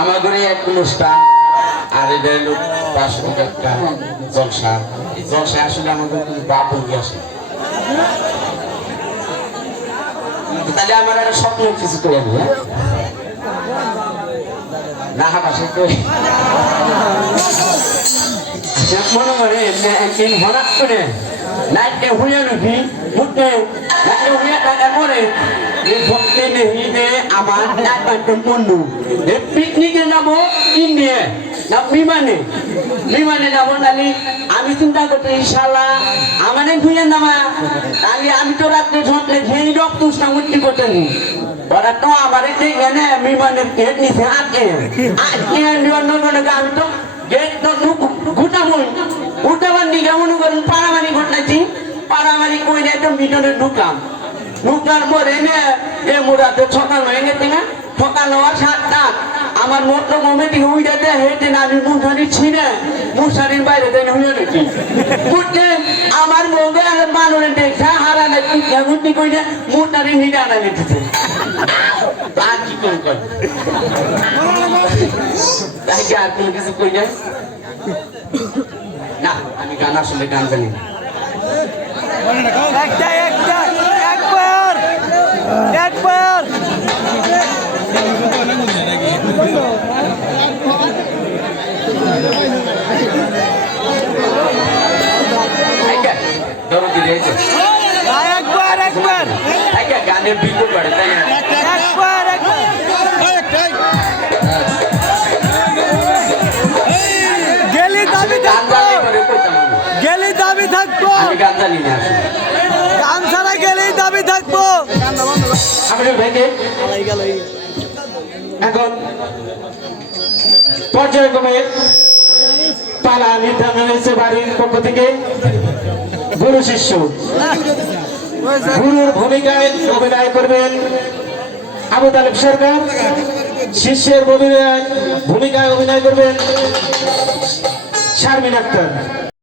আমাদের এক অনুষ্ঠান, আর এটা হলো বার্ষিক একটা জলসা। এই জলসা আসলে আমাদের কিন্তু বাপ আসে তাহলে আমার একটা স্বপ্ন কিছু করে হ্যাঁ? না তো। আচ্ছা মনে করে একদিন হঠাৎ করে নাইটে হুইয়া নাইটে হুইয়া করে একমাত্র বন্ধু পিকনিকে যাব না বিমানে বিমানে যাব আমি চিন্তা করতে নামা আমি তো রাত্রে ঝটলে ওরা তো আমার এখানে বিমানের গেট অন্য আমি তো গেট তো গুটামুন গুটাবার দিকে মনে পাড়ামারি ঘটনাছি পাড়ামারি কই একদম ভিতরে ঢুকলাম ঢুকার পরে এ মুরাতে সকাল হয়ে গেছে না সকাল হওয়ার সাতটা। আমার মতো কমিটি উইটাতে হেঁটে না আমি মুসারি ছিঁড়ে মুসারির বাইরে দেন হইয়া নাকি? বুঝতে আমার মোগে আর মানুষ দেখা হারা নাকি গুটি কইলে মুসারি হিটে আনা নিতেছে তা কি কোন তাই কি আর কোনো কিছু কই না, আমি গান আসলে গান জানি না। দিয়েছে? আর একবার একবার। আইকা, গানের বিকল করে তাই না? একবার একবার। গেলি দাবি থাকব। গেলি দাবি থাকব। আমি গান জানি না গান ছাড়া গেলেই দাবি থাকব। আমাদের ভেঙে। এখন পর্যায়ক্রমে পালা নির্ধারণ হয়েছে বাড়ির পক্ষ থেকে। গুরু শিষ্য। গুরুর ভূমিকায় অভিনয় করবেন আবু তালেব সরকার। শিষ্যের ভূমিকায় ভূমিকায় অভিনয় করবেন শারমিন আক্তার।